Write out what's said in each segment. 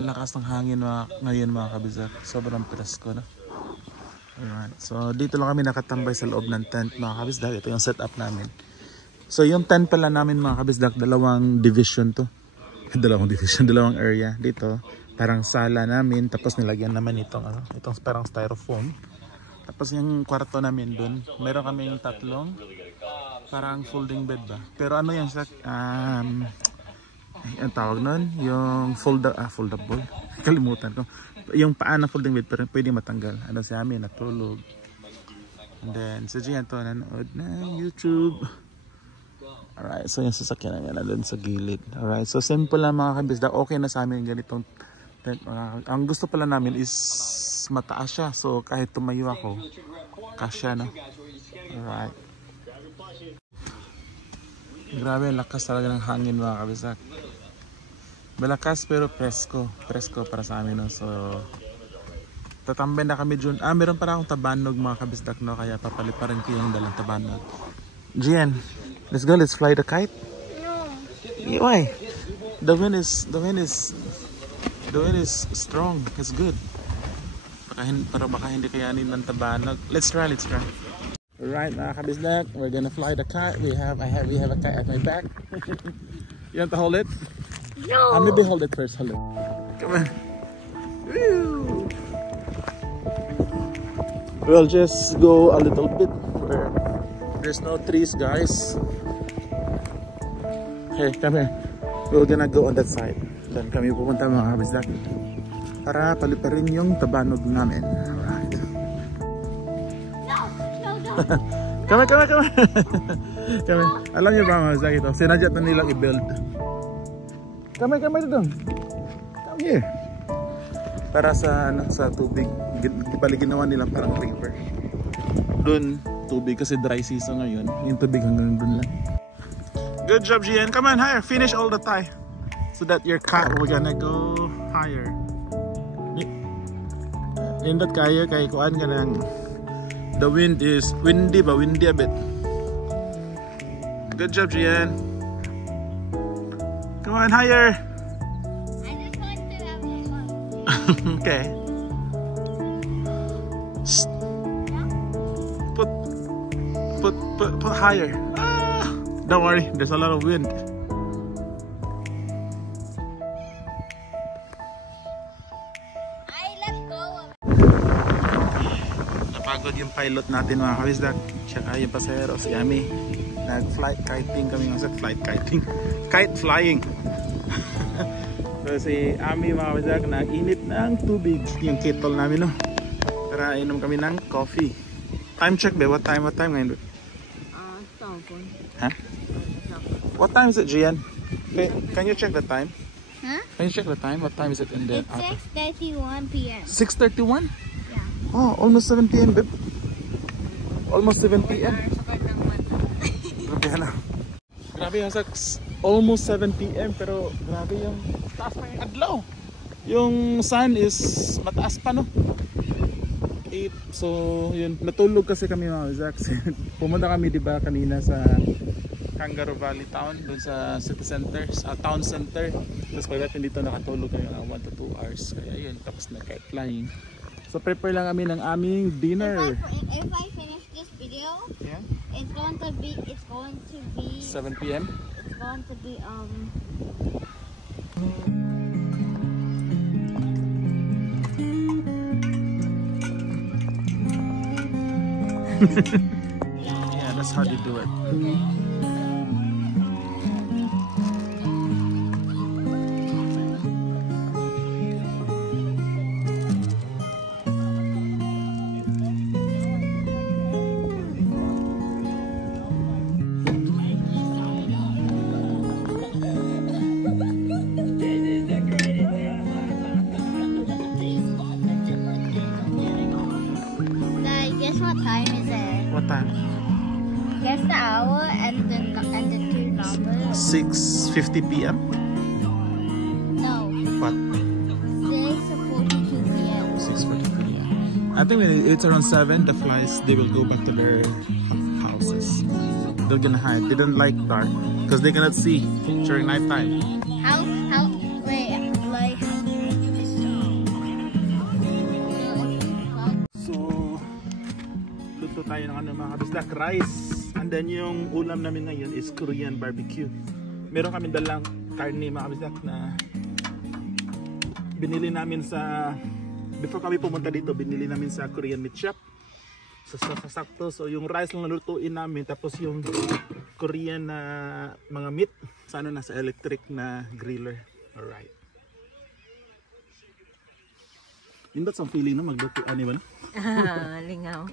Ang lakas ng hangin ngayon mga kabizak. Sobrang presko na. Alright. So dito lang kami nakatambay sa loob ng tent mga kabizak. Ito yung setup namin. So yung tent pala namin mga kabizak, dalawang division to. Dalawang area. Dito parang sala namin. Tapos nilagyan naman itong parang styrofoam. Tapos yung kwarto namin dun, meron kaming tatlong parang folding bed ba. Pero ano yan sa ang tawag nun, yung foldable. Kalimutan ko. Yung paa ng folding bed pero pwede matanggal. Ano si amin, natulog. And then sa Gian to nanood ng YouTube. Alright, so yung sasakyan namin na dun sa gilid. Alright, so simple lang mga kabisda. Okay na sa amin ganitong tent. Ang gusto pala namin is mataas siya. So kahit tumayo ako, kasya na. Alright. Grabe, lakas talaga ng hangin mga kabisak. Malakas pero presko. Presko para sa amin. No? So tatambay na kami dyan. Meron para akong tabanog mga kabisdak. No? Kaya papalit pa rin ko yung dalang tabanog. Gian, let's go. Let's fly the kite. No. Why? The wind is strong. It's good. Baka hindi kayanin ng tabanog. Let's try. Alright mga kabisdak, we're gonna fly the kite. We have a kite at my back. You want to hold it? No. Maybe hold it first. Hold it. Come on. Woo. We'll just go a little bit where there's no trees, guys. Okay, come here. We're gonna go on that side. Then kami pupunta mga kabisdak para paliparin yung tabanog namin. Alright. Come. Come. Alam niyo ba mga ito? Sinadya na nilang i-build. Come dito. Come here. Para sa tubig. Bali ginawa nila parang river. Doon tubig kasi dry season ngayon. Yung tubig hanggang doon lang. Good job, Gian. Come on, higher. Finish all the tie. So that your cat we're gonna go higher. Indot kayo kay kuan ka ng the wind is windy a bit. Good job, Gian. Come on, higher. I just want to have fun. Okay. Put higher. Don't worry, there's a lot of wind. Napagod yung pilot natin mga kabisdak. Tsaka yung pasahero, si Ami. Nag-flight kiting kami kite flying. So si Ami mga kabisdak, nag-init ng tubig yung kettle namin, no? Para inom kami ng coffee. Time check ba? What time ngayon? Huh? What time is it, Gian? Okay, can you check the time? Huh? Can you check the time? What time is it in the It's 6:31 p.m. 6:31? Yeah. Oh, almost 7 p.m. babe. Almost 7 p.m. Grabe na. Grabe yung almost 7 p.m. pero grabe yung taas pa yung adlaw. Yung sun is mataas pa, no? 8. So, yun. Natulog kasi kami mga Zach. Pumunta kami diba kanina sa Kangaroo Valley Town, doon sa city center, sa town center. Tapos pagdating dito nakatulog kami ng 1 to 2 hours. Kaya yun, tapos na kite flying. So prepare lang kami ng aming dinner. If I finish this video, Yeah. it's going to be 7 p.m. It's going to be Yeah, that's how they do it. Guess what time is it? What time? Guess the hour and the two numbers. 6:50 p.m. No, What? 6:42 p.m. 6:40 p.m. I think when it's around 7, the flies they will go back to their houses. They're gonna hide. They don't like dark because they cannot see during night time. Wait, like tayo ng ano mga kabisdak, rice. And then yung ulam namin ngayon is Korean barbecue. Meron kami dalang karne mga kabisdak na binili namin sa, before kami pumunta dito, binili namin sa Korean meat shop. Sakto. So yung rice lang nalutuin namin, tapos yung Korean na mga meat sa ano, nasa electric na griller. Alright. Yun ba't ang feeling na magluto? Ano ba na? Lingaw.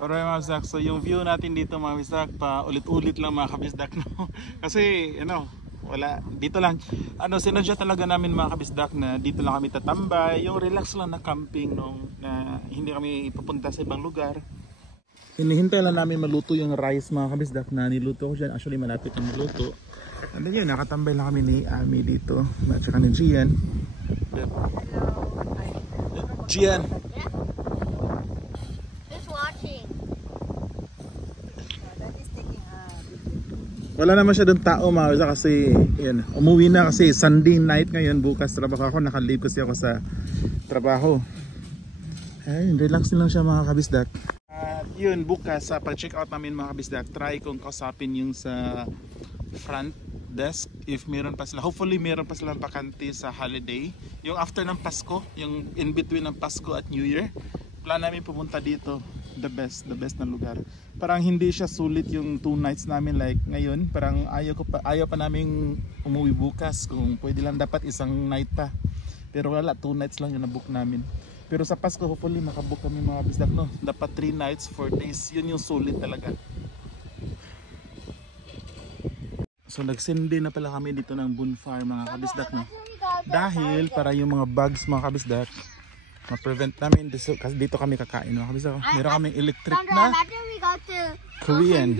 Alright mga kabisdak, so yung view natin dito mga kabisdak, pa ulit-ulit lang mga kabisdak, no? Kasi ano, wala, dito lang, ano, sinadya talaga namin mga kabisdak na dito lang kami tatambay, yung relax lang na camping, no? Na hindi kami pupunta sa ibang lugar. Hinihintay lang namin maluto yung rice mga kabisdak na niluto ko dyan, actually malapit yung maluto. And then yun, nakatambay lang kami ni Ami dito, at saka ni Gian. Gian! Wala naman siya doon tao mga kabisdak kasi yun, umuwi na kasi Sunday night ngayon, bukas trabaho ako, nakalive kasi ako sa trabaho. Ayun, relax lang siya mga kabisdak. At yun, bukas sa pag-check out namin mga kabisdak, try kong kausapin yung sa front desk if meron pa sila. Hopefully meron pa silang bakante sa holiday. Yung after ng Pasko, yung in between ng Pasko at New Year, plan namin pumunta dito. The best na lugar. Parang hindi siya sulit yung 2 nights namin like ngayon. Parang ayaw pa naming umuwi bukas. Kung pwede lang dapat isang night pa. Pero wala, 2 nights lang yung nabook namin. Pero sa Pasko hopefully makabook kami mga bisdak, no. Dapat 3 nights, 4 days. Yun yung sulit talaga. So nagsindi na pala kami dito ng bonfire mga kabisdak, no. Dahil para yung mga bugs mga kabisdak ma-prevent namin kasi dito kami kakain mga kabisdak. Meron kaming electric na Korean.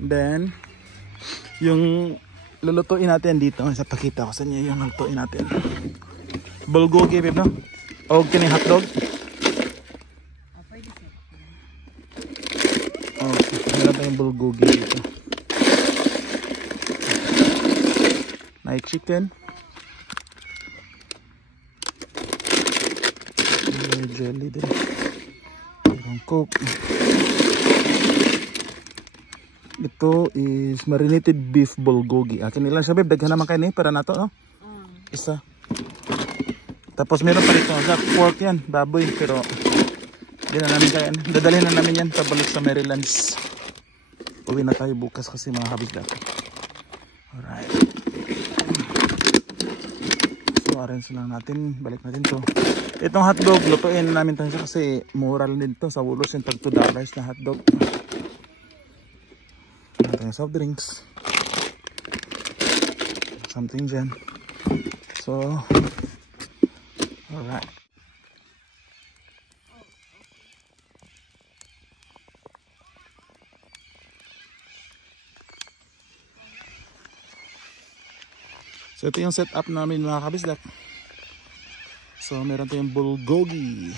Then yung lulutuin natin dito, sa pakita ko sa inyo yung lulutuin natin. Bulgogi babe, no? O kining hotdog. Okay, meron tayong bulgogi dito. May chicken. May jelly din. Mayroong coke. Ito is marinated beef bulgogi. Akin nila siya babe, daghan naman kayo ni para nato, no? Isa. Tapos meron pa rito sa pork yan, baboy, pero hindi na namin kaya. Dadalhin na namin yan pabalik sa Marylands. Uwi na tayo bukas kasi mga kabisdak. Alright. So arrange lang natin, balik natin to. Itong hotdog, lutuin namin tayo kasi mura din to. Sa Woolworths yung tag $2 na hotdog. Natin yung soft drinks. Something dyan. So alright. So ito yung setup namin mga kabisdak. So meron tayong bulgogi.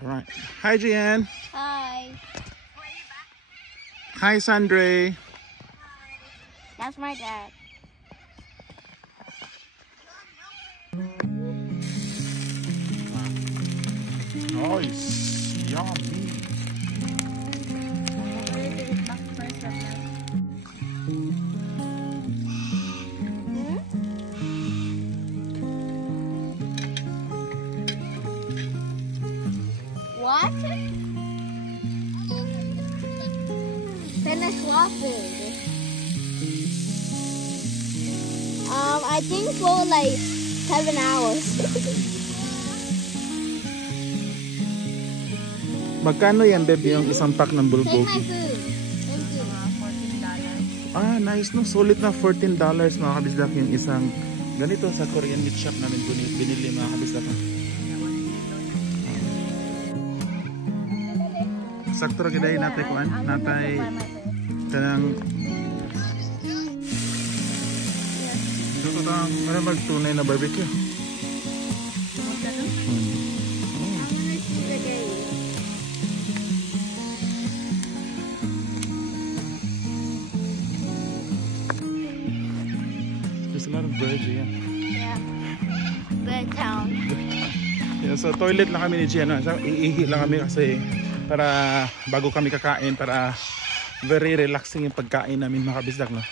Alright. Hi Gian. Hi. Hi Sandre. That's my dad. Nice. Yummy. What? Finish waffle. I think for like 7 hours. Magkano yan babe yung isang pack ng Take my bulgogi? food. Thank you. Ah, nice no. Sulit na $14 mga kabisdak yung isang ganito sa Korean meat shop namin binili mga kabisdak. Sakto ra giday natay kuan, natay tanang dito tang para magtunay na barbecue. There's a lot of birds here. Yeah. Bird town. Yeah, so toilet lang kami ni Jenna. Iihi lang kami kasi para bago kami kakain, para very relaxing yung pagkain namin mga kabisdak, no?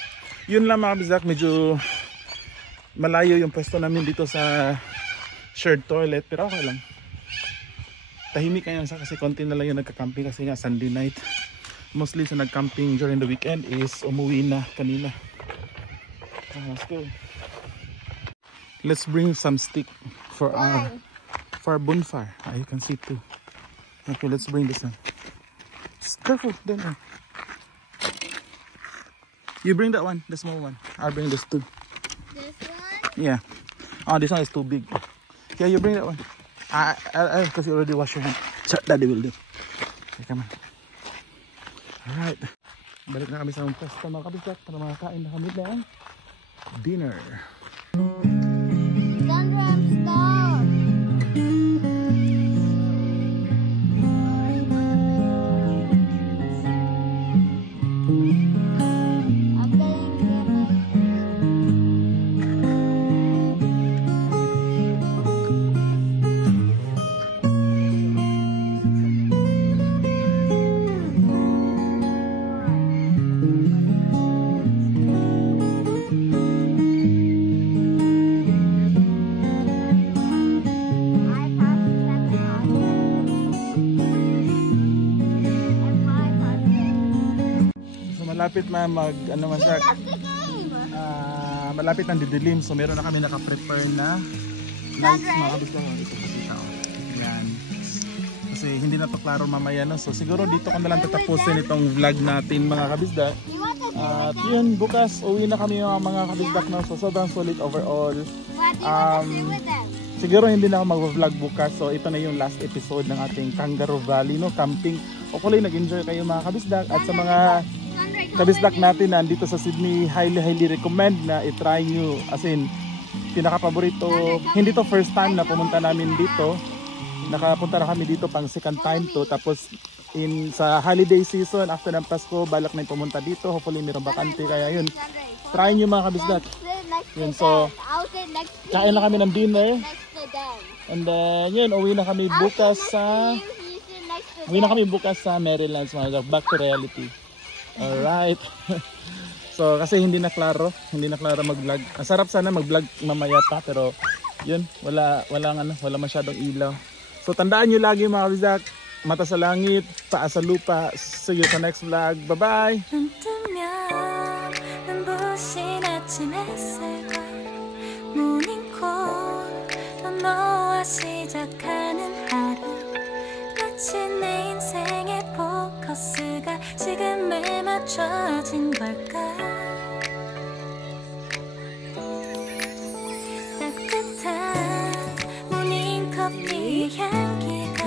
Yun lang mga kabisdak, medyo malayo yung pwesto namin dito sa shared toilet, pero okay lang. Tahimik ngayon kasi konti na lang yung nagka-camping kasi nga Sunday night. Mostly sa nag-camping during the weekend is umuwi na kanina. Let's go. Let's bring some stick for our bonfire. You can see too. Okay, let's bring this one. Just careful, then. You bring that one, the small one. I'll bring this too. This one? Yeah. Oh, this one is too big. Yeah, you bring that one. Because you already washed your hand. So, Daddy will do. Okay, come on. Alright. Balik na kami sa aming pwesto mga kabisdak para makakain na kami ng dinner. Sandram, stop! I'm getting dinner. Malapit na malapit nang didilim, so meron na kami naka-prepare na lights mga kabisdak. Ito pasita ko. Yan. Kasi hindi na to klaro mamaya, no? So siguro dito ko na lang tatapusin itong vlog natin mga kabisdak. At yun, bukas uwi na kami mga kabisdak, no? So sobrang solid overall. Siguro hindi na ako mag-vlog bukas, so ito na yung last episode ng ating Kangaroo Valley, no? Camping. Hopefully nag-enjoy kayo mga kabisdak, at sa mga kabisdak natin na andito sa Sydney, highly recommend na i-try nyo. As in, pinaka-paborito, hindi to first time na pumunta namin dito. Nakapunta na kami dito pang second time to. Tapos sa holiday season, after ng Pasko, balak na yung pumunta dito. Hopefully mayroong bakante, kaya yun, try nyo mga kabisdak. Yun, so kain na kami ng dinner. And then yun, uwi na kami bukas sa Maryland, mga back to reality. Alright. So kasi hindi na klaro mag-vlog. Ang sarap sana mag-vlog mamaya pa, pero yun, wala masyadong ilaw. So tandaan nyo lagi mga kabisdak, mata sa langit, paa sa lupa. See you sa next vlog. Bye bye. 지금에 맞춰진 걸까? 따뜻한 모닝커피 향기가